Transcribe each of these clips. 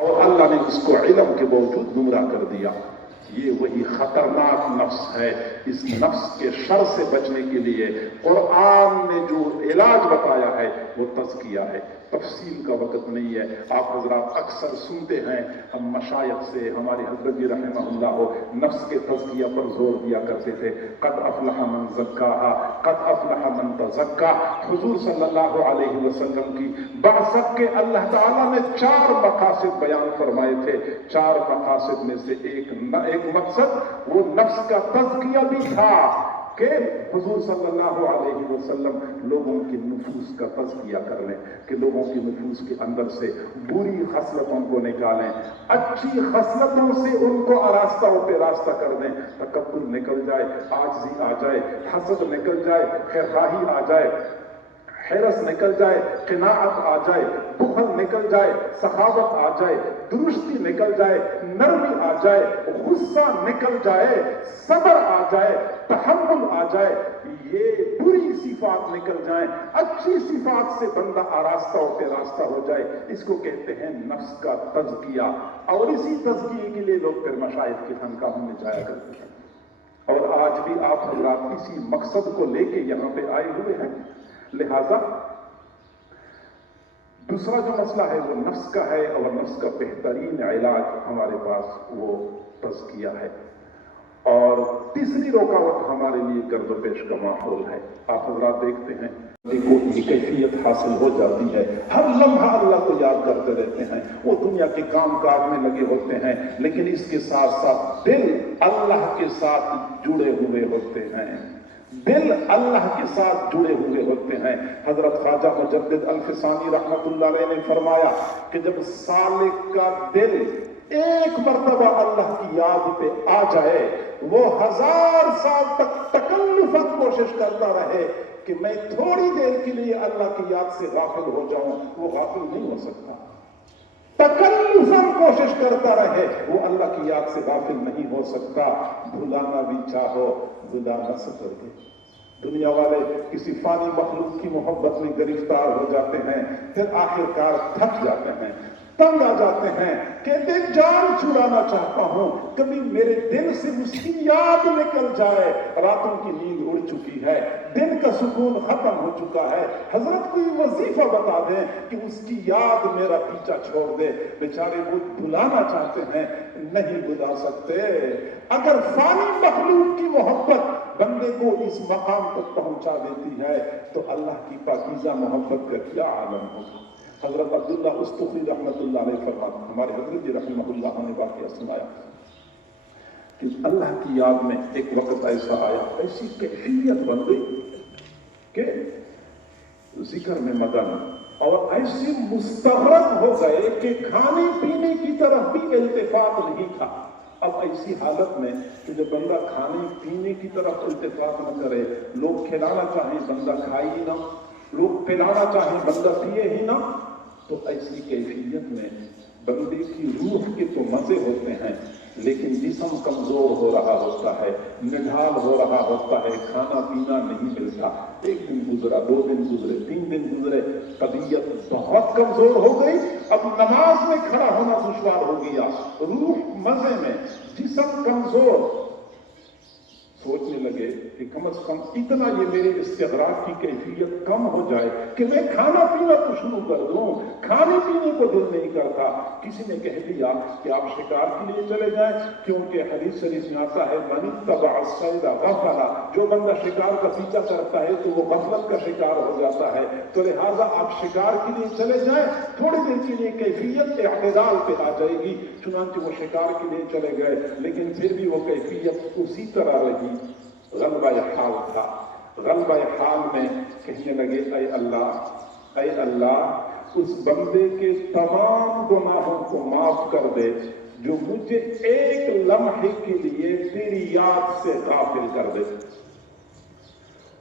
اور اللہ نے اس کو علم کے باوجود گمراہ کر دیا. یہ وہی خطرناک نفس ہے. اس نفس کے شر سے بچنے کے لیے قرآن نے جو علاج بتایا ہے وہ تزکیہ ہے. تفصیل کا وقت نہیں ہے. آپ حضرات اکثر سنتے ہیں ہم مشائخ سے, ہمارے حضرت جی رحمہ اللہ ہو نفس کے تزکیہ پر زور دیا کرتے تھے. قد افلح من زکاہا قد افلح من تزکا. حضور صلی اللہ علیہ وسلم کی بعثت کے اللہ تعالیٰ نے 4 مقاصد بیان فرمائے تھے. 4 مقاصد میں سے ایک مقصد وہ نفس کا تزکیہ بھی تھا کہ حضور صلی اللہ علیہ وسلم لوگوں کی نفوس کا تزکیہ کر لیں, کہ لوگوں کی نفوس کے اندر سے بری خصلتوں کو نکالیں, اچھی خصلتوں سے ان کو آراستہ پہ راستہ کر دیں. تکبر نکل جائے, عاجزی آ جائے, حسد نکل جائے, خیرخواہی آ جائے, حرص نکل جائے, قناعت آ جائے, بخل نکل جائے, سخاوت آ جائے, درستی نکل جائے, نرمی آ جائے, غصہ نکل جائے, صبر آ جائے, تحمل آ جائے. یہ بری صفات نکل جائیں, اچھی صفات سے بندہ آراستہ پہ راستہ ہو جائے. اس کو کہتے ہیں نفس کا تزکیہ. اور اسی تزکیے کے لیے لوگ پھر مشائخ کی خانقاہوں میں جایا کرتے ہیں. اور آج بھی آپ حضرات اسی مقصد کو لے کے یہاں پہ آئے ہوئے ہیں. لہذا دوسرا جو مسئلہ ہے وہ نفس کا ہے, اور نفس کا بہترین علاج ہمارے پاس وہ تزکیہ ہے. اور تیسری رکاوٹ ہمارے لیے گرد و پیش کا ماحول ہے. آپ حضرات دیکھتے ہیں کو یہ کیفیت حاصل ہو جاتی ہے, ہر لمحہ اللہ کو یاد کرتے رہتے ہیں, وہ دنیا کے کام کاج میں لگے ہوتے ہیں, لیکن اس کے ساتھ ساتھ دل اللہ کے ساتھ جڑے ہوئے ہوتے ہیں. دل اللہ کے ساتھ جڑے ہوئے ہوتے ہیں. حضرت خواجہ مجدد الفسانی رحمت اللہ علیہ نے فرمایا کہ جب سالک کا دل ایک مرتبہ اللہ کی یاد پہ آ جائے, وہ 1000 سال تک تکلفاً کوشش کرتا رہے کہ میں تھوڑی دیر کے لیے اللہ کی یاد سے غافل ہو جاؤں, وہ غافل نہیں ہو سکتا. تکلفاً کوشش کرتا رہے, وہ اللہ کی یاد سے غافل نہیں ہو سکتا. بھلانا بھی چاہو بھلا نہ سکتے. دنیا والے کسی فانی مخلوق کی محبت میں گرفتار ہو جاتے ہیں, پھر آخرکار تھک جاتے ہیں, تنگ آ جاتے ہیں, کہتے جان چھڑانا چاہتا ہوں, کبھی میرے دل سے اس کی یاد نکل جائے. راتوں کی نیند اڑ چکی ہے, دن کا سکون ختم ہو چکا ہے, حضرت کوئی وظیفہ بتا دیں کہ اس کی یاد میرا پیچھا چھوڑ دے. بیچارے وہ بھلانا چاہتے ہیں, نہیں بھلا سکتے. اگر فانی مخلوق کی محبت بندے کو اس مقام تک پہنچا دیتی ہے تو اللہ کی پاکیزہ محبت کا کیا عالم ہوگا. حضرت عبداللہ استخری رحمت اللہ علیہ فرماتے ہیں, ہمارے حضرت جی رحمہ اللہ نے واقعہ سنایا کہ اللہ کی یاد میں ایک وقت ایسا آیا, ایسی کیفیت بن گئی کہ ذکر میں مدن, اور ایسی مستغرق ہو گئے کہ کھانے پینے کی طرف بھی التفات نہیں تھا. اب ایسی حالت میں کہ جب بندہ کھانے پینے کی طرف التفات نہ کرے, لوگ کھلانا چاہیں بندہ کھائے ہی نہ, لوگ پلانا چاہیں بندہ پیے ہی نہ, تو ایسی کیفیت میں بندے کی روح کے تو مزے ہوتے ہیں, لیکن جسم کمزور ہو رہا ہوتا ہے, نڈھال ہو رہا ہوتا ہے, کھانا پینا نہیں ملتا. 1 دن گزرا, 2 دن گزرے, 3 دن گزرے, طبیعت بہت کمزور ہو گئی. اب نماز میں کھڑا ہونا دشوار ہو گیا, روح مزے میں, جسم کمزور. سوچنے لگے کہ کم از کم اتنا یہ میرے استغراق کی کیفیت کم ہو جائے کہ میں کھانا پینا تو شروع کر دوں. کھانے پینے کو دل نہیں کرتا. کسی نے کہہ دیا کہ آپ شکار کے لیے چلے جائیں, کیونکہ حدیث شریف میں آتا ہے من اتبع الصید غفل, جو بندہ شکار کا پیچھا کرتا ہے تو وہ غفلت کا شکار ہو جاتا ہے. تو لہٰذا آپ شکار کے لیے چلے جائیں, تھوڑی دیر کے لیے کیفیت اعتدال پہ آ جائے گی. چنانچہ وہ شکار کے لیے چلے گئے, لیکن پھر بھی وہ کیفیت اسی طرح رہی. غلبہ حال تھا. غلبہ حال میں کہنے لگے اے اللہ, اے اللہ, اس بندے کے تمام گناہوں کو معاف کر دے جو مجھے ایک لمحے کے لیے تیری یاد سے غافل کر دے.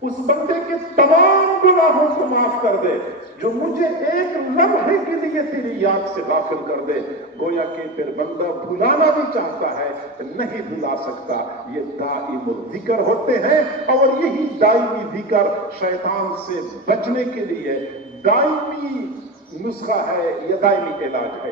اس بندے کے تمام گناہوں کو معاف کر دے جو مجھے ایک لمحے کے لیے تیری یاد سے غافل کر دے. گویا کہ پھر بندہ بھلانا بھی چاہتا ہے, نہیں بھلا سکتا. یہ دائم الذکر ہوتے ہیں, اور یہی دائمی ذکر شیطان سے بچنے کے لیے دائمی نسخہ ہے یا دائمی علاج ہے.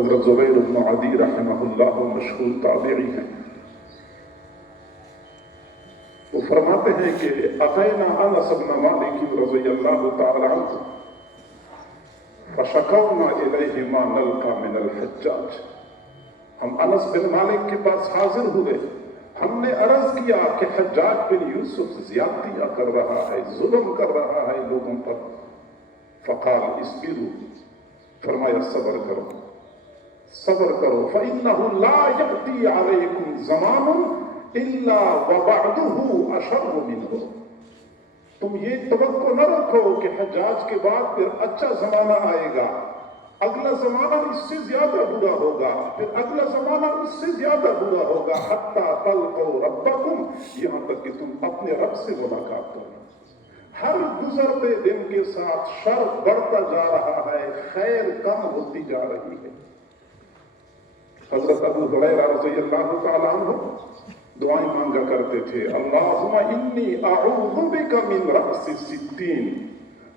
حضرت زبیر بن عدی رحمہ اللہ مشہور تابعی ہیں، وہ فرماتے ہیں کہ اتینا انس بن مالک رضی اللہ تعالی عنہ فشکونا الیہ ما نلقى من الحجاج، ہم انس بن مالک کے پاس حاضر ہوئے، ہم نے عرض کیا کہ حجاج بن یوسف زیادتیاں کر رہا ہے، ظلم کر رہا ہے لوگوں پر۔ فقال اصبروا، فرمایا صبر کرو، صبر کرو، فإنه لا يأتي عليكم زمان إلا وبعده أشر منه، تم یہ توقع نہ رکھو کہ حجاج کے بعد پھر اچھا زمانہ آئے گا، اگلا زمانہ اس سے زیادہ برا ہوگا، پھر اگلا زمانہ اس سے زیادہ برا ہوگا، حتی تلقوا ربکم، یہاں تک کہ تم اپنے رب سے ملاقات کرو۔ ہر گزرتے دن کے ساتھ شر بڑھتا جا رہا ہے، خیر کم ہوتی جا رہی ہے۔ حضرت ابو ہریرہ رضی اللہ تعالی عنہ دعائیں مانگا کرتے تھے، اللہم انی اعوذ بک من رأس الستین،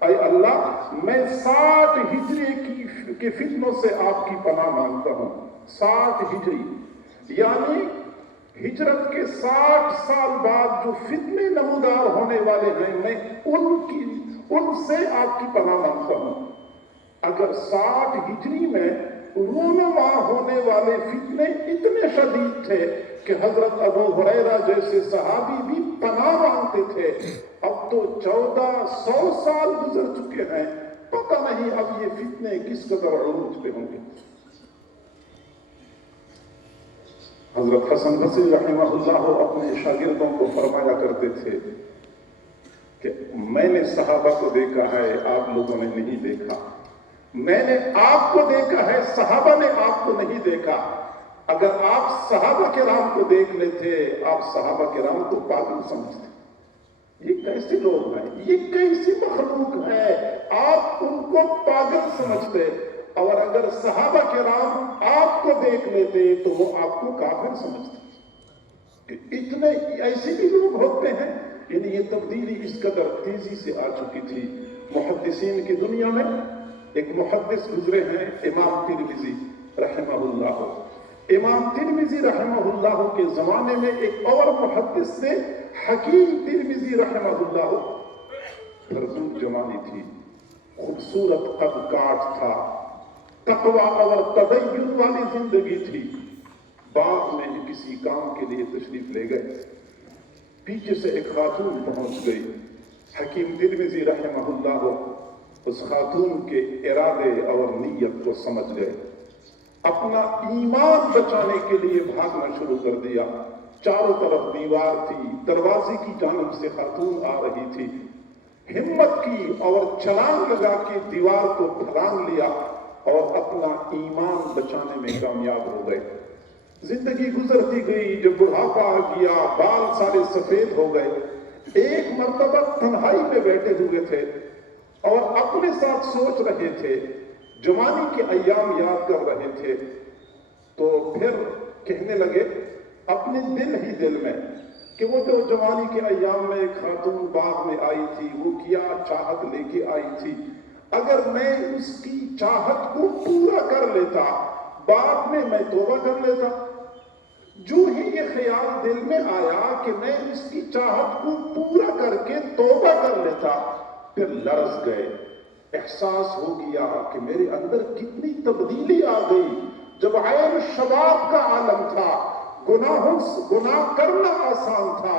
اے اللہ میں 60 ہجری کے فتنوں سے آپ کی پناہ مانگتا ہوں۔ 60 ہجری یعنی ہجرت کے 60 سال بعد جو فتنے نمودار ہونے والے ہیں، میں ان سے آپ کی پناہ مانگتا ہوں۔ اگر 60 ہجری میں رونما ہونے والے فتنے اتنے شدید تھے کہ حضرت ابو ہریرہ جیسے صحابی بھی پناہ مانگتے تھے، اب تو 1400 سال گزر چکے ہیں، پتہ نہیں اب یہ فتنے کس قدر عروج پہ ہوں گے۔ حضرت حسن بصری رحمہ اللہ اپنے شاگردوں کو فرمایا کرتے تھے کہ میں نے صحابہ کو دیکھا ہے، آپ لوگوں نے نہیں دیکھا، میں نے آپ کو دیکھا ہے، صحابہ نے آپ کو نہیں دیکھا۔ اگر آپ صحابہ کرام کو دیکھ لیتے، آپ صحابہ کرام کو پاگل سمجھتے۔ یہ کیسے لوگ ہیں، یہ کیسی مخلوق ہے، آپ ان کو پاگل سمجھتے، اور اگر صحابہ کرام آپ کو دیکھ لیتے تو وہ آپ کو کافر سمجھتے۔ کہ اتنے ایسے بھی لوگ ہوتے ہیں، یعنی یہ تبدیلی اس قدر تیزی سے آ چکی تھی۔ محدثین کی دنیا میں ایک محدث گزرے ہیں، امام ترمذی رحمہ اللہ۔ امام ترمذی رحمہ اللہ کے زمانے میں ایک اور محدث تھے، حکیم ترمذی رحمہ اللہ۔ بھرپور جوانی تھی، خوبصورت قد کاٹ تھا، تقویٰ اور تدین والی زندگی تھی۔ باغ میں کسی کام کے لیے تشریف لے گئے، پیچھے سے ایک خاتون پہنچ گئی۔ حکیم ترمذی رحمہ اللہ اس خاتون کے ارادے اور نیت کو سمجھ گئے، اپنا ایمان بچانے کے لیے بھاگنا شروع کر دیا۔ چاروں طرف دیوار تھی، دروازے کی جانب سے خاتون آ رہی تھی، ہمت کی اور چھلانگ لگا کے دیوار کو پھلانگ لیا اور اپنا ایمان بچانے میں کامیاب ہو گئے۔ زندگی گزرتی گئی، جب بڑھاپا آ گیا، بال سارے سفید ہو گئے، ایک مرتبہ تنہائی میں بیٹھے ہوئے تھے اور اپنے ساتھ سوچ رہے تھے، جوانی کے ایام یاد کر رہے تھے، تو پھر کہنے لگے اپنے دل میں کہ وہ جو جوانی کے ایام میں ایک خاتون باغ میں آئی تھی، وہ کیا چاہت لے کے آئی تھی، اگر میں اس کی چاہت کو پورا کر لیتا، بعد میں توبہ کر لیتا۔ جو ہی یہ خیال دل میں آیا کہ میں اس کی چاہت کو پورا کر کے توبہ کر لیتا، پھر لرز گئے، احساس ہو گیا کہ میرے اندر کتنی تبدیلی آ گئی۔ جب عین شباب کا عالم تھا، گناہ کرنا آسان تھا،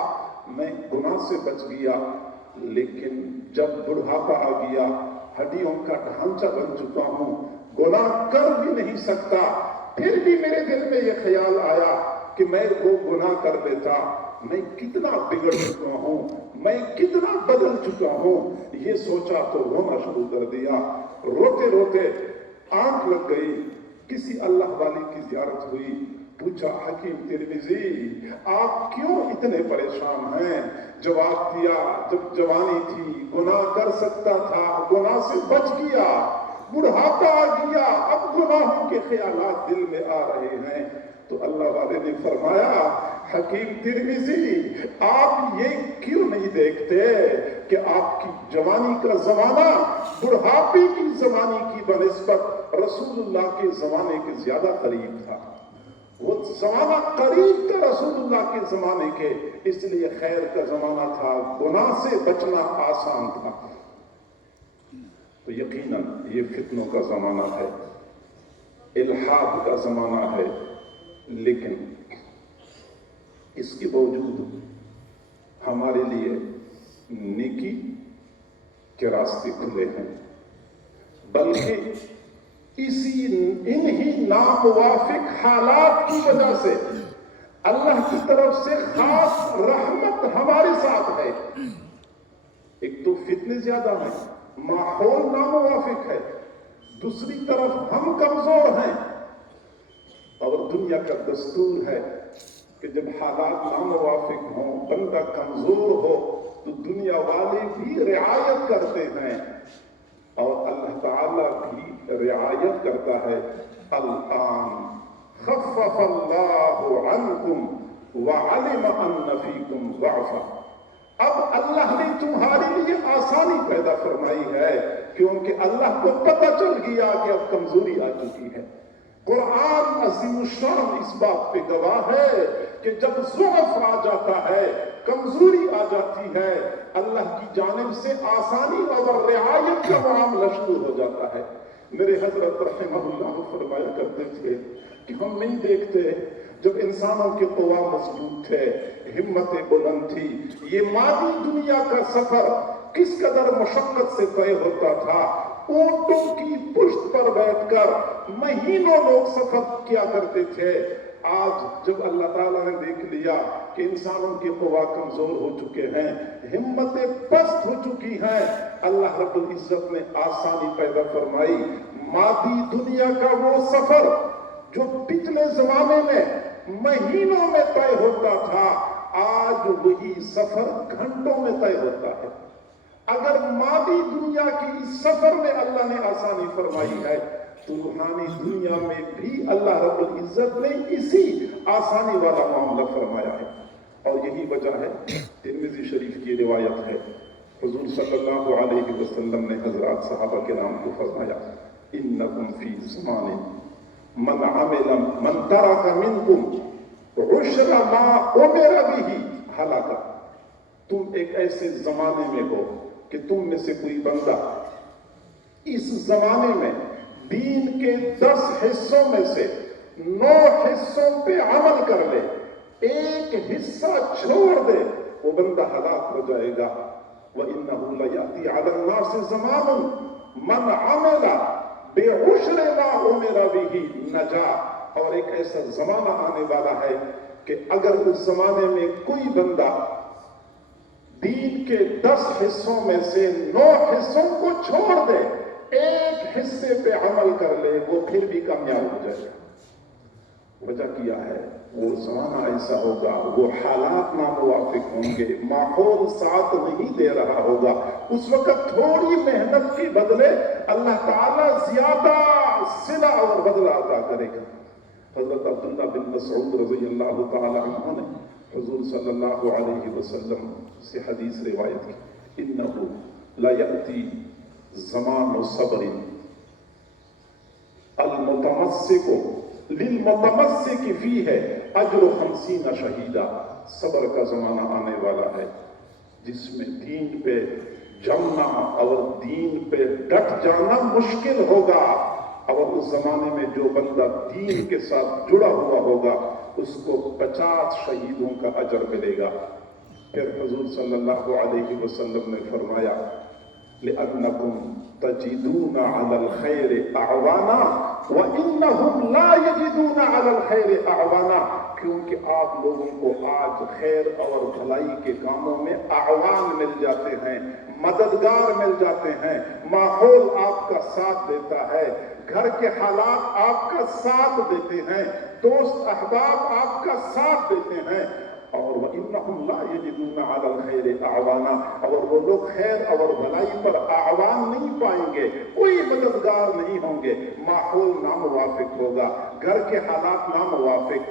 میں گناہ سے بچ گیا، لیکن جب بڑھاپا آ گیا، ہڈیوں کا ڈھانچہ بن چکا ہوں، گناہ کر بھی نہیں سکتا، پھر بھی میرے دل میں یہ خیال آیا کہ میں وہ گناہ کر لیتا، میں کتنا بگڑ چکا ہوں، میں کتنا بدل چکا ہوں۔ یہ سوچا تو رونا شروع کر دیا، روتے روتے آنکھ لگ گئی۔ کسی اللہ والی کی زیارت ہوئی، پوچھا حکیم ترمذی آپ کیوں اتنے پریشان ہیں؟ جواب دیا، جب جوانی تھی گناہ کر سکتا تھا، گناہ سے بچ گیا، بڑھاپا آ گیا، اب گناہوں کے خیالات دل میں آ رہے ہیں۔ تو اللہ والے نے فرمایا، حکیم ترمذی آپ یہ کیوں نہیں دیکھتے کہ کہ آپ کی جوانی کا زمانہ بڑھاپے کی زمانے کی بنسبت رسول اللہ کے زمانے کے زیادہ قریب تھا. وہ زمانہ قریب تھا رسول اللہ کے زمانے کے، اس لیے خیر کا زمانہ تھا، گناہ سے بچنا آسان تھا. تو یقیناً یہ فتنوں کا زمانہ ہے، الحاد کا زمانہ ہے، لیکن اس کے باوجود ہمارے لیے نیکی کے راستے کھلے ہیں، بلکہ انہی ناموافق حالات کی وجہ سے اللہ کی طرف سے خاص رحمت ہمارے ساتھ ہے. ایک تو فتنے زیادہ ہیں، ماحول ناموافق ہے، دوسری طرف ہم کمزور ہیں، اور دنیا کا دستور ہے کہ جب حالات ناموافق ہوں، بندہ کمزور ہو تو دنیا والے بھی رعایت کرتے ہیں اور اللہ تعالیٰ بھی رعایت کرتا ہے. الآن خفف اللہ عنکم وعلم ان فیکم ضعفا. اب اللہ نے تمہارے لیے آسانی پیدا فرمائی ہے کیونکہ اللہ کو پتہ چل گیا کہ اب کمزوری آ چکی ہے. قرآن عظیم الشان اس بات پہ گواہ ہے کہ جب ضعف آ جاتا ہے، کمزوری آ جاتی ہے، اللہ کی جانب سے آسانی اور رعایت کا معاملہ شروع ہو جاتا ہے. میرے حضرت رحمہ اللہ فرمایا کرتے تھے کہ ہم نہیں دیکھتے جب انسانوں کے قوا مضبوط تھے، ہمت بلند تھی، یہ مادی دنیا کا سفر کس قدر مشقت سے طے ہوتا تھا. اونٹوں کی پشت پر بیٹھ کر مہینوں لوگ سفر کیا کرتے تھے. آج جب اللہ تعالیٰ نے دیکھ لیا کہ انسانوں کے قوا کمزور ہو چکے ہیں، ہمتیں پست ہو چکی ہیں، اللہ رب العزت نے آسانی پیدا فرمائی. مادی دنیا کا وہ سفر جو پچھلے زمانے میں مہینوں میں طے ہوتا تھا، آج وہی سفر گھنٹوں میں طے ہوتا ہے. اگر مادی دنیا کی اس سفر میں اللہ نے آسانی فرمائی ہے تو روحانی دنیا میں بھی اللہ رب العزت نے اسی آسانی والا معاملہ فرمایا ہے. اور یہی وجہ ہے، ترمذی شریف کی روایت ہے، حضور صلی اللہ علیہ وسلم نے حضرات صحابہ کے نام کو فرمایا، انکم فی زمان من ترک منکم عشر ما امر به ہلاکا. تم ایک ایسے زمانے میں ہو کہ تم میں سے کوئی بندہ اس زمانے میں دین کے 10 حصوں میں سے 9 حصوں پہ عمل کر لے، ایک حصہ چھوڑ دے، وہ بندہ ہلاک ہو جائے گا. وَإِنَّهُ لَيَأْتِي عَلَى النَّاسِ زَمَانٌ مَنْ عَمِلَ بِعُشْرِ مَا أُمِرَ بِهِ نَجَا. اور ایک ایسا زمانہ آنے والا ہے کہ اگر اس زمانے میں کوئی بندہ دین کے 10 حصوں میں سے 9 حصوں کو چھوڑ دے، ایک حصے پہ عمل کر لے، وہ پھر بھی کامیاب ہو جائے گا. وجہ کیا ہے؟ وہ زمانہ ایسا ہوگا، وہ حالات ناموافق ہوں گے، ماحول ساتھ نہیں دے رہا ہوگا. اس وقت تھوڑی محنت کے بدلے اللہ تعالیٰ زیادہ صلہ اور بدلہ عطا کرے گا. حضرت عبداللہ بن مسعود رضی اللہ تعالی عنہ نے حضور صلی اللہ علیہ وسلم سے حدیث روایت کی، انہو لا یأتی زمان صبر المتمسک للمتمسک فیہ اجر 50 شہیدہ. صبر کا زمانہ آنے والا ہے جس میں دین پہ جمنا اور دین پہ ڈٹ جانا مشکل ہوگا. اور اس زمانے میں جو بندہ دین کے ساتھ جڑا ہوا ہوگا اس کو 50 شہیدوں کا اجر ملے گا. پھر حضور صلی اللہ علیہ وسلم نے فرمایا، لِأَنَّكُمْ تَجِدُونَ عَلَى الْخَيْرِ أَعْوَانًا وَإِنَّهُمْ لَا يَجِدُونَ عَلَى الْخَيْرِ أَعْوَانًا. کیونکہ آپ لوگوں کو آج خیر اور بھلائی کے کاموں میں اعوان مل جاتے ہیں، مددگار مل جاتے ہیں، ماحول آپ کا ساتھ دیتا ہے، گھر کے حالات آپ کا ساتھ دیتے ہیں، دوست احباب آپ کا ساتھ دیتے ہیں. اور وَإِنَّهُمْ لَا يَجِدُونَ عَلَى الْخَيْرِ أَعْوَانًا، اور وہ لوگ خیر اور بھلائی پر اعوان نہیں پائیں گے، کوئی مددگار نہیں ہوں گے. ماحول ناموافق ہوگا، گھر کے حالات ناموافق،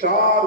4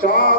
4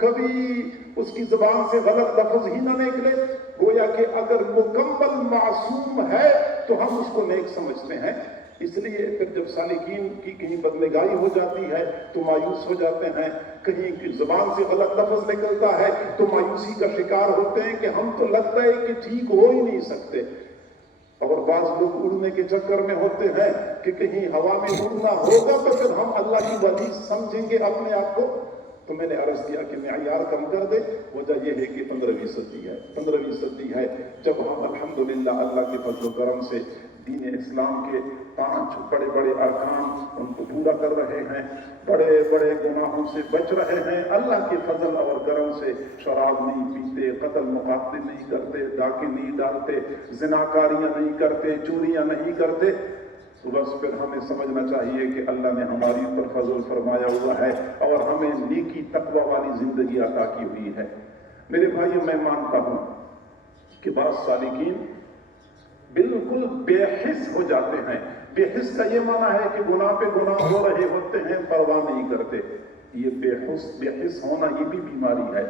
کبھی اس کی زبان سے غلط لفظ ہی نہ نکلے، گویا کہ اگر مکمل معصوم ہے تو ہم اس کو نیک سمجھتے ہیں۔ اس لیے پھر جب سالکین کی کہیں بدنگاہی ہو جاتی ہے تو مایوس ہو جاتے ہیں، کہیں زبان سے غلط لفظ نکلتا ہے تو مایوسی کا شکار ہوتے ہیں کہ ہم تو لگتا ہے کہ ٹھیک ہو ہی نہیں سکتے۔ اور بعض لوگ اڑنے کے چکر میں ہوتے ہیں کہ کہیں ہوا میں اڑنا ہوگا تو پھر ہم اللہ کی ولی سمجھیں گے اپنے آپ کو۔ تو میں نے عرض کیا کہ معیار کم کر دے، وجہ یہ ہے کہ 15ویں صدی ہے، 15ویں صدی ہے جب ہم الحمدللہ اللہ کے فضل و کرم سے دین اسلام کے 5 بڑے بڑے ارکان ان کو پورا کر رہے ہیں، بڑے بڑے گناہوں سے بچ رہے ہیں، اللہ کے فضل اور کرم سے شراب نہیں پیتے، قتل مقاتل نہیں کرتے، ڈاکے نہیں ڈالتے، زناکاریاں نہیں کرتے، چوریاں نہیں کرتے، تو بس پھر ہمیں سمجھنا چاہیے کہ اللہ نے ہماری اوپر فضل فرمایا ہوا ہے اور ہمیں نیکی تقوی والی زندگی عطا کی ہوئی ہے۔ میرے بھائیو، میں مانتا ہوں کہ بعض سالکین بالکل بے حس ہو جاتے ہیں۔ بے حس کا یہ معنی ہے کہ گناہ پہ گناہ ہو رہے ہوتے ہیں، پرواہ نہیں کرتے۔ یہ بے حس ہونا یہ بھی بیماری ہے،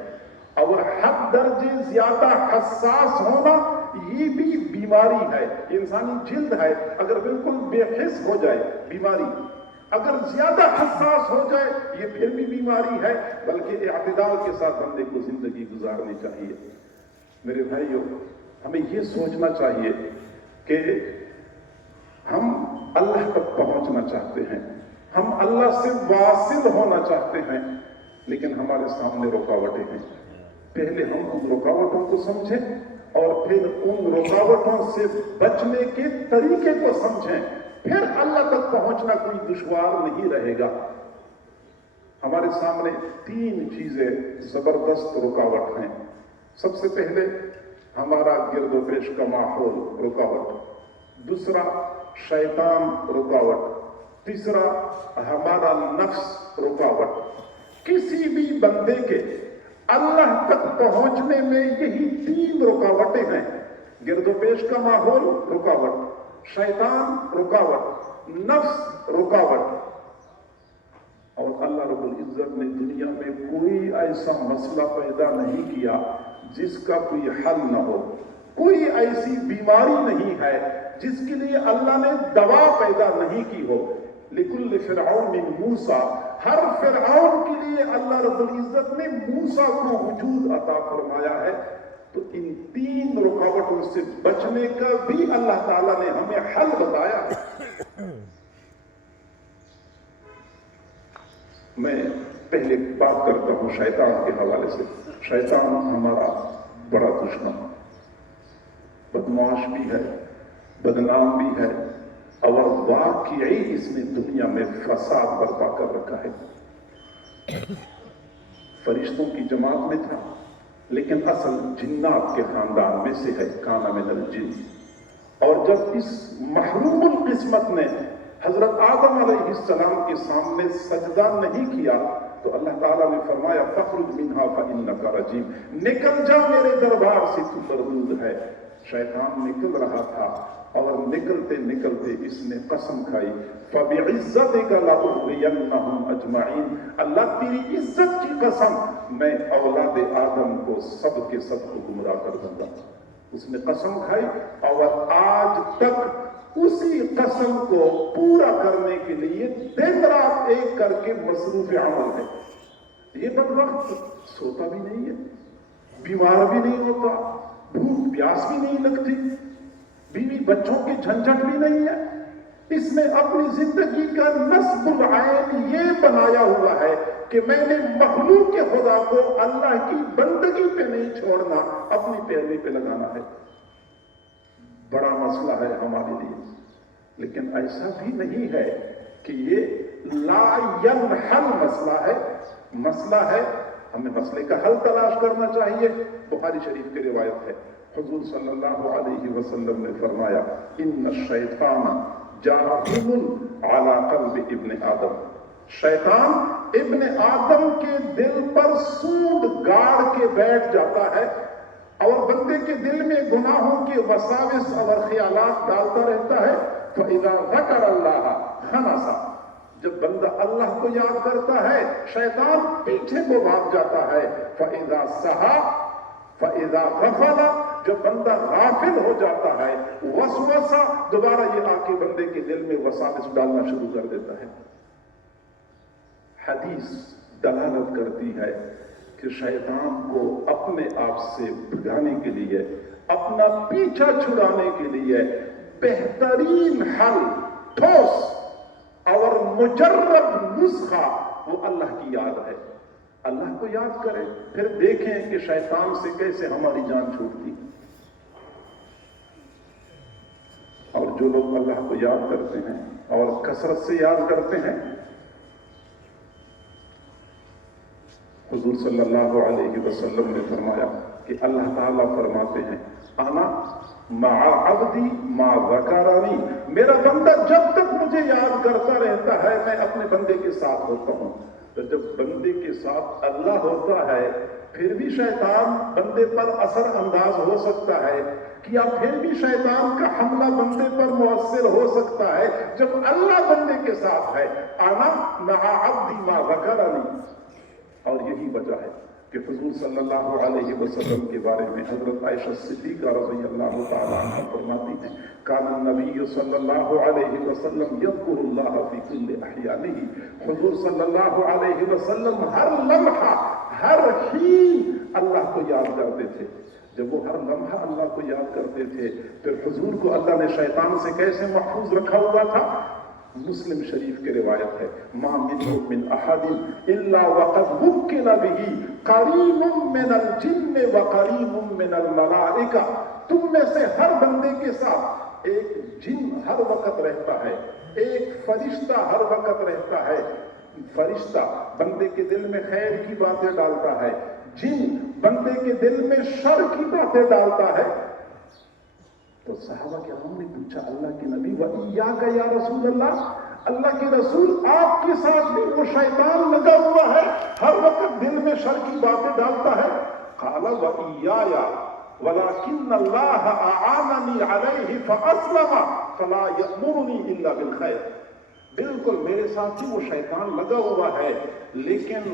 اور حد درجے زیادہ حساس ہونا یہ بھی بیماری ہے، انسانی جلد ہے۔ اگر بالکل بے حس ہو جائے بیماری، اگر زیادہ حساس ہو جائے یہ پھر بھی بیماری ہے، بلکہ اعتدال کے ساتھ بندے کو زندگی گزارنی چاہیے۔ میرے بھائیو، ہمیں یہ سوچنا چاہیے کہ ہم اللہ تک پہنچنا چاہتے ہیں، ہم اللہ سے واصل ہونا چاہتے ہیں، لیکن ہمارے سامنے رکاوٹیں ہیں۔ پہلے ہم ان رکاوٹوں کو سمجھیں اور پھر ان رکاوٹوں سے بچنے کے طریقے کو سمجھیں، پھر اللہ تک پہنچنا کوئی دشوار نہیں رہے گا۔ ہمارے سامنے 3 چیزیں زبردست رکاوٹ ہیں۔ سب سے پہلے ہمارا گرد و پیش کا ماحول رکاوٹ، دوسرا شیطان رکاوٹ، تیسرا ہمارا نفس رکاوٹ۔ کسی بھی بندے کے اللہ تک پہنچنے میں یہی 3 رکاوٹیں ہیں: گرد و پیش کا ماحول رکاوٹ، شیطان رکاوٹ، نفس رکاوٹ۔ اور اللہ رب العزت نے دنیا میں کوئی ایسا مسئلہ پیدا نہیں کیا جس کا کوئی حل نہ ہو، کوئی ایسی بیماری نہیں ہے جس کے لیے اللہ نے دوا پیدا نہیں کی ہو۔ لِكُلِّ فِرْعَوْنٍ مُوسَىٰ، ہر فرعون کے لیے اللہ رب العزت نے موسیٰ کو وجود عطا فرمایا ہے۔ تو ان 3 رکاوٹوں سے بچنے کا بھی اللہ تعالیٰ نے ہمیں حل بتایا ہے۔ میں پہلے بات کرتا ہوں شیطان کے حوالے سے۔ شیطان ہمارا بڑا دشمن، بدمعاش بھی ہے، بدنام بھی ہے، اور واقعی اس نے دنیا میں فساد برپا کر رکھا ہے۔ فرشتوں کی جماعت میں تھا، لیکن اصل جنات کے خاندان میں سے ہے، کان من الجن۔ اور جب اس محروم القسمت نے حضرت آدم علیہ السلام کے سامنے سجدہ نہیں کیا تو اللہ تعالیٰ نے فرمایا فَاخْرُجْ مِنْهَا فَإِنَّكَ رَجِيمٌ، نکل جا میرے دربار سے، تو مردود ہے۔ شیطان نکل رہا تھا اور نکلتے نکلتے اس نے قسم کھائی فَبِعِزَّتِكَ لَأُغْوِيَنَّهُمْ أَجْمَعِينَ، اللہ تیری عزت کی قسم، میں اولاد آدم کو سب کے سب کو گمراہ کر دوں گا۔ اس نے قسم کھائی اور آج تک اسی قسم کو پورا کرنے کے لیے دن رات ایک کر کے مصروف عمل ہے۔ یہ بدبخت سوتا بھی نہیں ہے، بیمار بھی نہیں ہوتا، بھوک پیاس بھی نہیں لگتی، بیوی بچوں کی جھنجھٹ بھی نہیں ہے۔ اس نے اپنی زندگی کا نصب العین یہ بنایا ہوا ہے کہ میں نے مخلوق کے خدا کو اللہ کی بندگی پہ نہیں چھوڑنا، اپنی پیروی پہ لگانا ہے۔ بڑا مسئلہ ہے ہمارے لیے، لیکن ایسا بھی نہیں ہے کہ یہ لا ينحل مسئلہ ہے، مسئلہ ہے، ہمیں مسئلے کا حل تلاش کرنا چاہیے۔ بخاری شریف کی روایت ہے، حضور صلی اللہ علیہ وسلم نے فرمایا ان الشیطان جاثم علی قلب ابن آدم، شیطان ابن آدم کے دل پر سوند گاڑ کے بیٹھ جاتا ہے اور بندے کے دل میں گناہوں کے وساوس اور خیالات ڈالتا رہتا ہے۔ فَإِذَا ذَكَرَ اللَّهَ خَنَسَ، جب بندہ اللہ کو یاد کرتا ہے شیطان پیچھے کو بھاگ جاتا ہے. فَإِذَا سَهَا فَإِذَا غَفَلَ جب بندہ غافل ہو جاتا ہے وسوسہ دوبارہ یہ آ کے بندے کے دل میں وساوس ڈالنا شروع کر دیتا ہے. حدیث دلالت کرتی ہے کہ شیطان کو اپنے آپ سے بھگانے کے لیے اپنا پیچھا چھڑانے کے لیے بہترین حل ٹھوس اور مجرب نسخہ وہ اللہ کی یاد ہے. اللہ کو یاد کریں پھر دیکھیں کہ شیطان سے کیسے ہماری جان چھوٹتی. اور جو لوگ اللہ کو یاد کرتے ہیں اور کثرت سے یاد کرتے ہیں حضور صلی اللہ علیہ وسلم نے فرمایا کہ اللہ تعالیٰ فرماتے ہیں انا مع عبدی ما ذکرنی میرا بندہ جب تک مجھے یاد کرتا رہتا ہے میں اپنے بندے کے ساتھ ہوتا ہوں. تو جب بندے کے ساتھ اللہ ہوتا ہے پھر بھی شیطان بندے پر اثر انداز ہو سکتا ہے کیا پھر بھی شیطان کا حملہ بندے پر مؤثر ہو سکتا ہے جب اللہ بندے کے ساتھ ہے. انا مع عبدی ما ذکرنی. اور یہی وجہ ہے کہ حضور صلی اللہ علیہ وسلم کے بارے میں حضرت عائشہ صدیقہ رضی اللہ تعالیٰ عنہ فرماتی ہیں کان النبی صلی اللہ علیہ وسلم یذکر اللہ فی کل احیانہ. حضور صلی اللہ علیہ وسلم ہر لمحہ ہر حین اللہ کو یاد کرتے تھے. جب وہ ہر لمحہ اللہ کو یاد کرتے تھے پھر حضور کو اللہ نے شیطان سے کیسے محفوظ رکھا ہوا تھا. مسلم شریف کی روایت ہے ما منکم من احد الا وقد وکل به قرین من الجن وقرین من الملائکہ. تم میں سے ہر بندے کے ساتھ ایک جن ہر وقت رہتا ہے ایک فرشتہ ہر وقت رہتا ہے. فرشتہ بندے کے دل میں خیر کی باتیں ڈالتا ہے جن بندے کے دل میں شر کی باتیں ڈالتا ہے. تو صحابہ کرام نے پوچھا اللہ کے نبی وَإِيَّاكَ يَا رسول اللہ اللہ کے رسول آپ کے ساتھ بھی وہ شیطان لگا ہوا ہے ہر وقت دل میں شر کی باتیں ڈالتا ہے. قال وَإِيَّايَ وَلَكِنَّ اللَّهَ أَعَانَنِي عَلَيْهِ فَأَسْلَمَ فَلَا يَأْمُرُنِي إِلَّا بِالْخَيْرِ. بالکل میرے ساتھ ہی وہ شیطان لگا ہوا ہے لیکن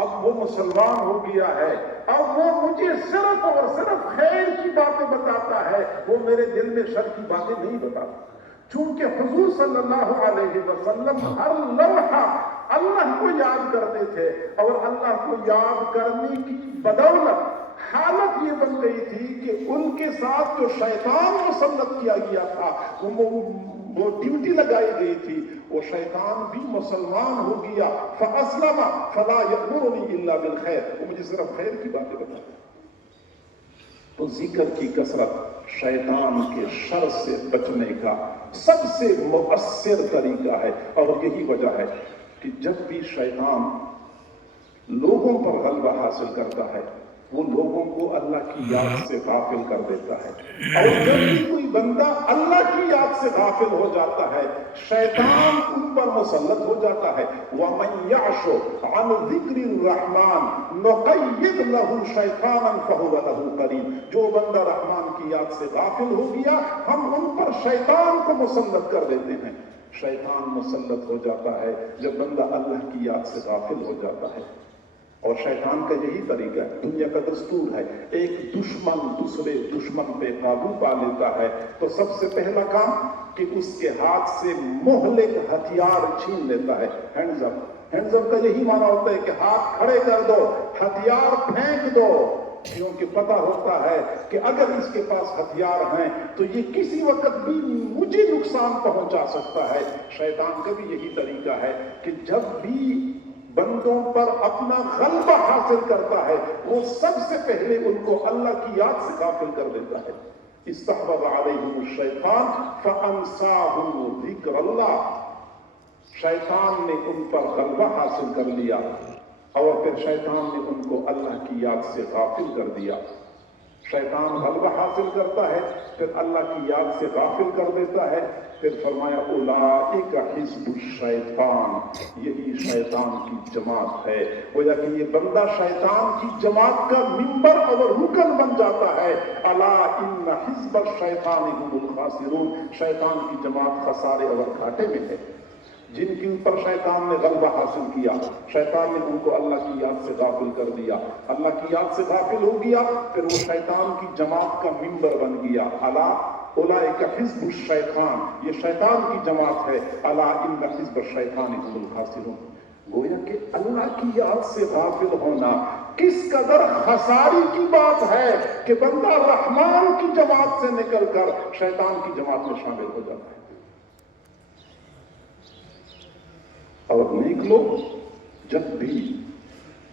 اب وہ مسلمان ہو گیا ہے اب وہ مجھے صرف اور صرف خیر کی باتیں بتاتا ہے وہ میرے دل میں شر کی باتیں نہیں بتاتا. چونکہ حضور صلی اللہ علیہ وسلم ہر لمحہ اللہ کو یاد کرتے تھے اور اللہ کو یاد کرنے کی بدولت حالت یہ بن گئی تھی کہ ان کے ساتھ جو شیطان مسلط کیا گیا تھا وہ ڈیوٹی لگائی گئی تھی وہ شیطان بھی مسلمان ہو گیا. فَأَسْلَمَ فَلَا يَأْمُرُنِي إِلَّا بِالْخَيْرِ. وہ مجھے صرف خیر کی باتیں بتاتا. تو ذکر کی کثرت شیطان کے شر سے بچنے کا سب سے مؤثر طریقہ ہے اور یہی وجہ ہے کہ جب بھی شیطان لوگوں پر غلبہ حاصل کرتا ہے وہ لوگوں کو اللہ کی یاد سے غافل کر دیتا ہے. اور جب بھی کوئی بندہ اللہ کی یاد سے غافل ہو جاتا ہے شیطان ان پر مسلط ہو جاتا ہے. وَمَنْ يَعْشُ عَنْ ذِكْرِ الرَّحْمَنِ نُقَيِّضْ لَهُ شَيْطَانًا فَهُوَ لَهُ قَرِينٌ. جو بندہ رحمان کی یاد سے غافل ہو گیا ہم ان پر شیطان کو مسلط کر دیتے ہیں. شیطان مسلط ہو جاتا ہے جب بندہ اللہ کی یاد سے غافل ہو جاتا ہے. اور شیطان کا یہی طریقہ ہے دنیا کا دستور ہے ایک دشمن دوسرے دشمن پہ قابو پا لیتا ہے تو سب سے پہلا کام کہ اس کے ہاتھ سے مہلک ہتھیار چھین لیتا ہے. ہینڈز اپ. ہینڈز اپ کا یہی معنی ہوتا ہے کہ ہاتھ کھڑے کر دو ہتھیار پھینک دو کیونکہ پتہ ہوتا ہے کہ اگر اس کے پاس ہتھیار ہیں تو یہ کسی وقت بھی مجھے نقصان پہنچا سکتا ہے. شیطان کا بھی یہی طریقہ ہے کہ جب بھی بندوں پر اپنا غلبہ حاصل کرتا ہے وہ سب سے پہلے ان کو اللہ کی یاد سے غافل کر دیتا ہے. استحوذ علیہم الشیطان فانساہم ذکر اللہ. شیطان نے ان پر غلبہ حاصل کر لیا اور پھر شیطان نے ان کو اللہ کی یاد سے غافل کر دیا. شیطان غلبہ حاصل کرتا ہے پھر اللہ کی یاد سے غافل کر دیتا ہے. پھر فرمایا اولئک حزب الشیطان. یہی شیطان کی جماعت ہے. گویا کہ یہ بندہ شیطان کی جماعت کا ممبر اور رکن بن جاتا ہے. الا ان حزب الشیطان هم الخاسرون. شیطان کی جماعت خسارے اور گھاٹے میں ہے. جن کے اوپر شیطان نے غلبہ حاصل کیا، شیطان نے ان کو اللہ کی یاد سے غافل کر دیا، اللہ کی یاد سے غافل ہو گیا، پھر وہ شیطان کی جماعت کا ممبر بن گیا۔ الا اولئک حزب الشیطان، یہ شیطان کی جماعت ہے، الا ان حزب الشیطان هم الخاسرون۔ گویا کہ اللہ کی یاد سے غافل ہونا کس قدر خساری کی بات ہے کہ بندہ رحمان کی جماعت سے نکل کر شیطان کی جماعت میں شامل ہو جاتا ہے۔ اور نیک لوگ جب بھی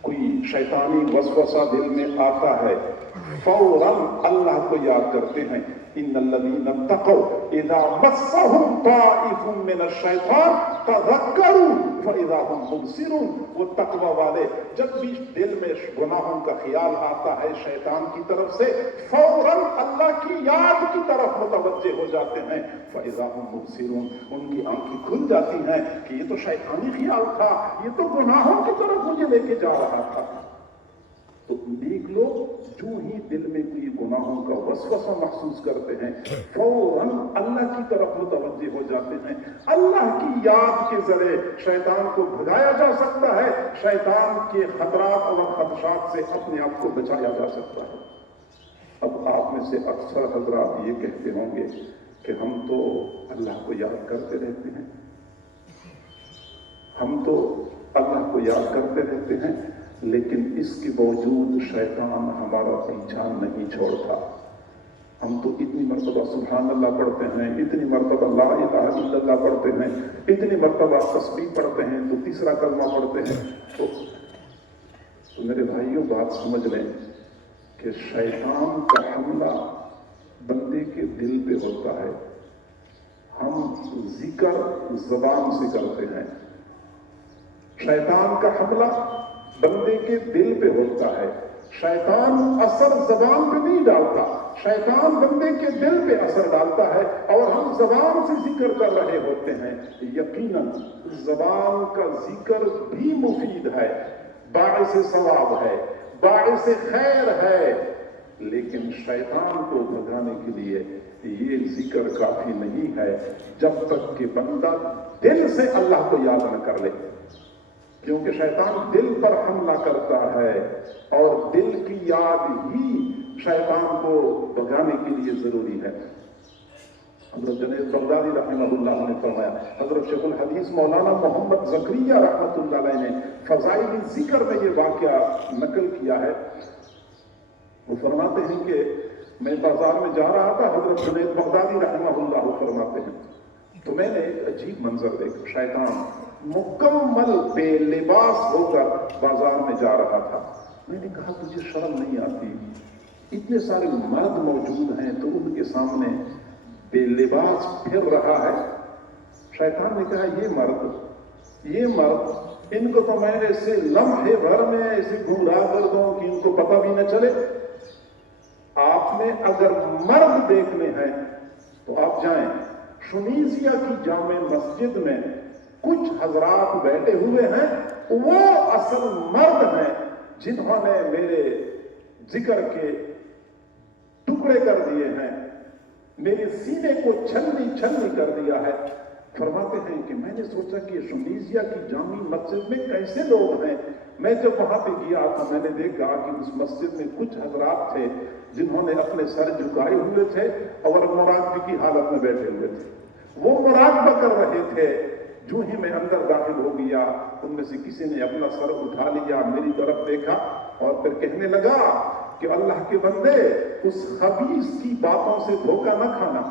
کوئی شیطانی وسوسہ دل میں آتا ہے فوراً اللہ کو یاد کرتے ہیں۔ ان الذین اتقوا اذا مسهم طائف من الشیطان تذکروا فاذا هم مبصرون۔ وہ تقوی والے جب بھی دل میں گناہوں کا خیال آتا ہے شیطان کی طرف سے فوراً اللہ کی یاد کی طرف متوجہ ہو جاتے ہیں۔ فاذا هم مبصرون، ان کی آنکھیں کھل جاتی ہیں کہ یہ تو شیطانی خیال تھا، یہ تو گناہوں کی طرف مجھے لے کے جا رہا تھا۔ تو نیک لوگ جو ہی دل میں کوئی گناہوں کا وسوسہ محسوس کرتے ہیں فوراً اللہ کی طرف متوجہ ہو جاتے ہیں۔ اللہ کی یاد کے ذریعے شیطان کو بھگایا جا سکتا ہے، شیطان کے خطرات اور خدشات سے اپنے آپ کو بچایا جا سکتا ہے۔ اب آپ میں سے اکثر حضرات یہ کہتے ہوں گے کہ ہم تو اللہ کو یاد کرتے رہتے ہیں، ہم تو اللہ کو یاد کرتے رہتے ہیں، لیکن اس کے باوجود شیطان ہمارا پیچھا نہیں چھوڑتا۔ ہم تو اتنی مرتبہ سبحان اللہ پڑھتے ہیں، اتنی مرتبہ لا الہ الا اللہ پڑھتے ہیں، اتنی مرتبہ تسبیح پڑھتے ہیں، تو تیسرا کلمہ پڑھتے ہیں۔ تو میرے بھائیوں بات سمجھ لیں کہ شیطان کا حملہ بندے کے دل پہ ہوتا ہے۔ ہم ذکر زبان سے کرتے ہیں، شیطان کا حملہ بندے کے دل پہ ہوتا ہے۔ شیطان اثر زبان پہ نہیں ڈالتا، شیطان بندے کے دل پہ اثر ڈالتا ہے، اور ہم زبان سے ذکر کر رہے ہوتے ہیں۔ یقیناً زبان کا ذکر بھی مفید ہے، باعث ثواب ہے، باعث خیر ہے، لیکن شیطان کو بھگانے کے لیے یہ ذکر کافی نہیں ہے جب تک کہ بندہ دل سے اللہ کو یاد نہ کر لے، کیونکہ شیطان دل پر حملہ کرتا ہے، اور دل کی یاد ہی شیطان کو بھگانے کے لیے ضروری ہے۔ حضرت جنید بغدادی رحمہ اللہ نے فرمایا، حضرت شیخ الحدیث مولانا محمد زکریا رحمۃ اللہ علیہ نے فضائل ذکر میں یہ واقعہ نقل کیا ہے۔ وہ فرماتے ہیں کہ میں بازار میں جا رہا تھا، حضرت جنید بغدادی رحمہ اللہ فرماتے ہیں، تو میں نے ایک عجیب منظر دیکھا، شیطان مکمل بے لباس ہو کر بازار میں جا رہا تھا۔ میں نے کہا تجھے شرم نہیں آتی؟ اتنے سارے مرد موجود ہیں تو ان کے سامنے بے لباس پھر رہا ہے۔ شیطان نے کہا یہ مرد ان کو تو میں ایسے لمحے بھر میں ایسے گمراہ کر دوں کہ ان کو پتہ بھی نہ چلے۔ آپ نے اگر مرد دیکھنے ہیں تو آپ جائیں، شنیزیا کی جامع مسجد میں کچھ حضرات بیٹھے ہوئے ہیں، وہ اصل مرد ہیں جنہوں نے میرے ذکر کے ٹکڑے کر دیے ہیں، میرے سینے کو چھلنی کر دیا ہے۔ فرماتے ہیں کہ میں نے سوچا کہ شنیزیا کی جامع مسجد میں کیسے لوگ ہیں۔ میں جب وہاں پہ گیا تو میں نے دیکھا کہ اس مسجد میں کچھ حضرات تھے جنہوں نے اپنے سر جھکائے ہوئے تھے اور مراقبے کی حالت میں بیٹھے ہوئے تھے، وہ مراقبہ کر رہے تھے۔ جو ہی میں اندر داخل ہو گیا، ان میں سے کسی نے اپنا سر اٹھا لیا، میری طرف دیکھا اور پھر کہنے لگا کہ اللہ کے بندے، اس خبیث کی باتوں سے دھوکہ نہ کھانا،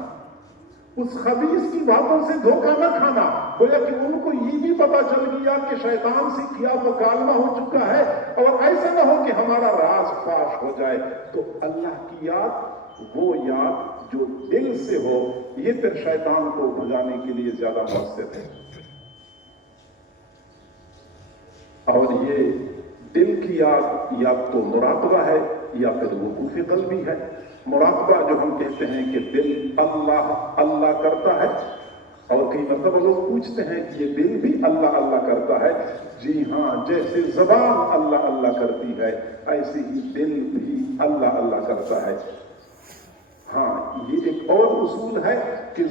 اس خبیث کی باتوں سے دھوکہ نہ کھانا۔ گویا کہ ان کو یہ بھی پتا چل گیا کہ شیطان سے کیا مکالمہ ہو چکا ہے، اور ایسا نہ ہو کہ ہمارا راز فاش ہو جائے۔ تو اللہ کی یاد، وہ یاد جو دل سے ہو، یہ پھر شیطان کو بھگانے کے لیے زیادہ مؤثر ہے۔ اور یہ دل کی یاد یا تو مراقبہ ہے یا پھر وقوف قلبی ہے۔ مراقبہ جو ہم کہتے ہیں کہ دل اللہ اللہ کرتا ہے، اور کئی مرتبہ لوگ پوچھتے ہیں کہ یہ دل بھی اللہ اللہ کرتا ہے؟ جی ہاں، جیسے زبان اللہ اللہ کرتی ہے ایسے ہی دل بھی اللہ اللہ کرتا ہے۔ ہاں، یہ ایک اور اصول ہے کہ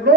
9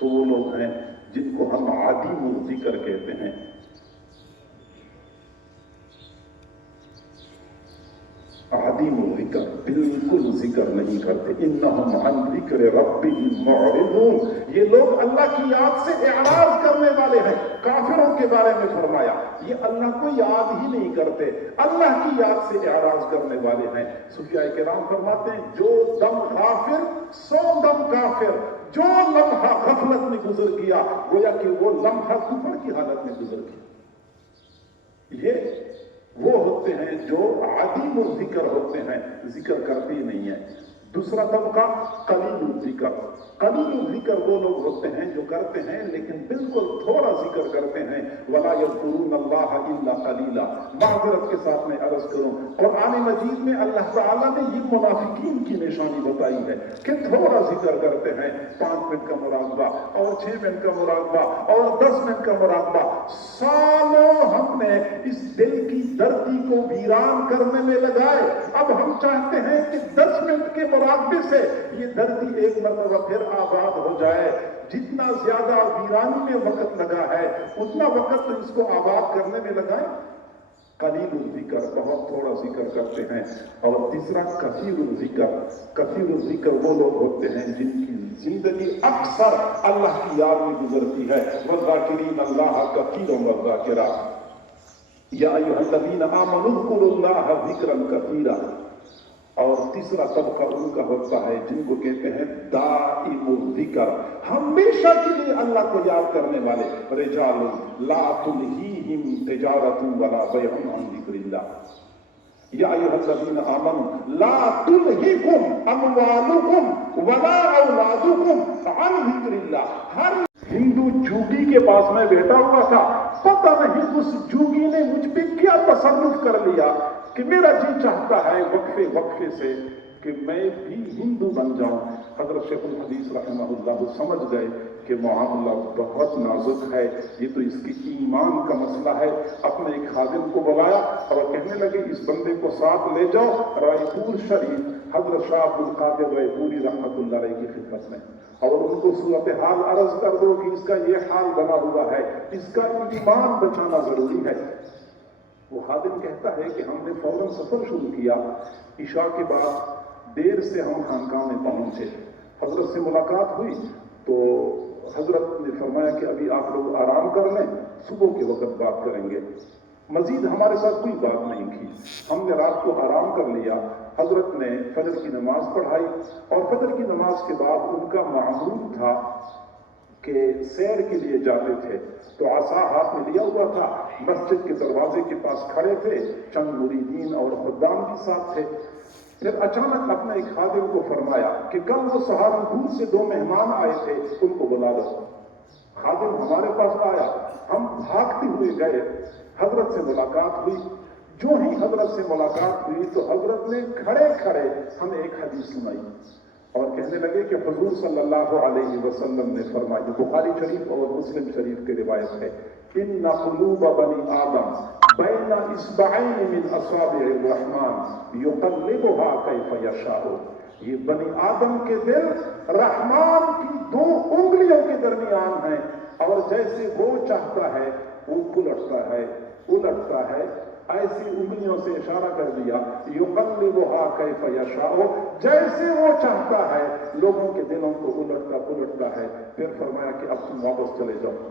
تو وہ لوگ ہیں جن کو ہم عدیم الذکر کہتے ہیں. عدیم الذکر، بالکل ذکر نہیں کرتے. انہم عن ذکر ربہم معرضون، یہ لوگ اللہ کی یاد سے اعراض کرنے والے ہیں. کافروں کے بارے میں فرمایا یہ اللہ کو یاد ہی نہیں کرتے، اللہ کی یاد سے اعراض کرنے والے ہیں. صوفیاء کرام فرماتے ہیں جو دم غافر سو دم کافر، جو لمحہ غفلت میں گزر گیا گویا کہ وہ لمحہ کفر کی حالت میں گزر گیا. یہ وہ ہوتے ہیں جو عدیم الذکر ہوتے ہیں، ذکر کرتے ہی نہیں ہیں. دوسرا طبقہ قلیل الذکر. قلیل الذکر وہ لوگ ہوتے ہیں جو کرتے ہیں لیکن بالکل تھوڑا ذکر کرتے ہیں. ولا یذکرون اللہ الا قلیلا. معذرت کے ساتھ میں عرض کروں، قرآن مجید میں اللہ تعالیٰ نے یہ منافقین کی نشانی بتائی ہے کہ تھوڑا ذکر کرتے ہیں. 5 منٹ کا مراقبہ اور 6 منٹ کا مراقبہ اور 10 منٹ کا مراقبہ. سالوں ہم نے اس دل کی دھرتی کو ویران کرنے میں لگائے. اب ہم چاہتے ہیں کہ 10 منٹ کے مراقبے سے یہ دھرتی ایک مرتبہ پھر آباد ہو جائے. جتنا زیادہ ویرانی میں وقت لگا ہے اتنا وقت تو اس کو آباد کرنے میں لگائے. قلیل الذکر، بہت تھوڑا ذکر کرتے ہیں. اور تیسرا کثیر الذکر. کثیر الذکر وہ لوگ ہوتے ہیں جن کی زندگی اکثر اللہ کی یاد میں گزرتی ہے. والذاکرین اللہ کثیرا والذاکرات. یا ایھا الذین آمنوا اذکروا اللہ ذکرا کثیرا. اور تیسرا طبقہ ان کا ہوتا ہے جن کو کہتے ہیں دائم الذکر، ہمیشہ کے لیے اللہ کو یاد کرنے والے. رجال لا تلہیہم تجارۃ ولا بیع عن ذکر اللہ. یا ایھا الذین آمنوا لا تلہکم اموالکم ولا اولادکم عن ذکر اللہ. ہر ہندو جوگی کے پاس میں بیٹھا ہوا تھا، پتہ نہیں اس جوگی نے مجھ پہ کیا تصرف کر لیا کہ میرا جی چاہتا ہے وقفے وقفے سے کہ میں بھی ہندو بن جاؤں. حضرت شیخ الحدیث رحمہ اللہ سمجھ گئے کہ معاملہ بہت نازک ہے، یہ تو اس کی ایمان کا مسئلہ ہے. اپنے ایک خادم کو بلایا اور کہنے لگے اس بندے کو ساتھ لے جاؤ رائے پور شریف حضرت شاہ عبد القادر رائے پوری رحمۃ اللہ علیہ کی خدمت میں، اور ان کو صورتحال عرض کر دو کہ اس کا یہ حال بنا ہوا ہے، اس کا ایمان بچانا ضروری ہے. وہ خادم کہتا ہے کہ ہم نے فوراً سفر شروع کیا. عشاء کے بعد دیر سے ہم خانقاہ میں پہنچے. حضرت سے ملاقات ہوئی تو حضرت نے فرمایا کہ ابھی آپ لوگ آرام کر لیں، صبح کے وقت بات کریں گے. مزید ہمارے ساتھ کوئی بات نہیں کی. ہم نے رات کو آرام کر لیا. حضرت نے فجر کی نماز پڑھائی اور فجر کی نماز کے بعد ان کا معمول تھا کہ سیر کے لیے جاتے تھے تو عصا ہاتھ میں لیا ہوا تھا. مسجد کے دروازے کے پاس کھڑے تھے، چند مریدین اور خدام کے ساتھ تھے. پھر اچانک اپنے ایک خادم کو فرمایا کہ کل وہ سہارنپور سے 2 مہمان آئے تھے، ان کو بلا لو. خادم ہمارے پاس آیا، ہم بھاگتے ہوئے گئے. حضرت سے ملاقات ہوئی. جو ہی حضرت سے ملاقات ہوئی تو حضرت نے کھڑے کھڑے ہمیں ایک حدیث سنائی اور کہنے لگے کہ حضور صلی اللہ علیہ وسلم نے فرمایا، بخاری شریف اور مسلم شریف کی روایت ہے، ان قلوب بنی آدم بین اصبعین من اصابع الرحمن یقلبها کیف یشاء. یہ بنی آدم کے دل رحمان کی 2 انگلیوں کے درمیان ہیں اور جیسے وہ چاہتا ہے وہ پلٹتا ہے الٹتا ہے. ایسی انگلیوں سے اشارہ کر دیا، یقلبها کیف یشاء، جیسے وہ چاہتا ہے لوگوں کے دلوں کو الٹتا پلٹتا ہے. پھر فرمایا کہ اب تم واپس چلے جاؤ.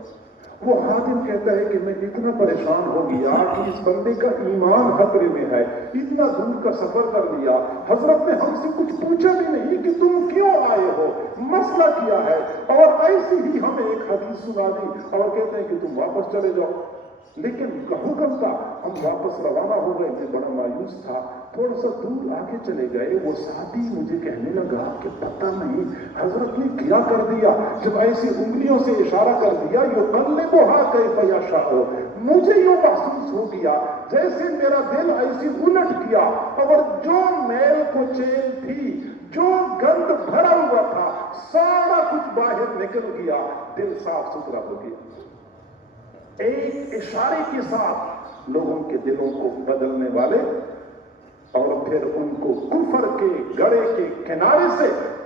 وہ خادم کہتا ہے کہ میں اتنا پریشان ہو گیا کہ اس بندے کا ایمان خطرے میں ہے، اتنا دور کا سفر کر لیا. حضرت نے ہم سے کچھ پوچھا بھی نہیں کہ تم کیوں آئے ہو، مسئلہ کیا ہے، اور ایسی ہی ہمیں ایک حدیث سنا دی اور کہتے ہیں کہ تم واپس چلے جاؤ. لیکن حکم تھا، ہم واپس روانہ ہو گئے. میں بڑا مایوس تھا. تھوڑا سا دور آگے چلے گئے. وہ ساتھی مجھے کہنے لگا کہ پتہ نہیں حضرت نے کیا کر دیا، جب ایسی انگلیوں سے اشارہ کر دیا یقلبها کیف یشاء، مجھے یہ محسوس ہو گیا جیسے میرا دل ایسی الٹ گیا اور جو میل کو چین تھی، جو گند بھرا ہوا تھا، سارا کچھ باہر نکل گیا. دل صاف ستھرا ہو گیا. ایک اشارے کے ساتھ لوگوں کے دلوں کو بدلنے والے اور پھر ان کو کفر کے گڑھے کے کنارے سے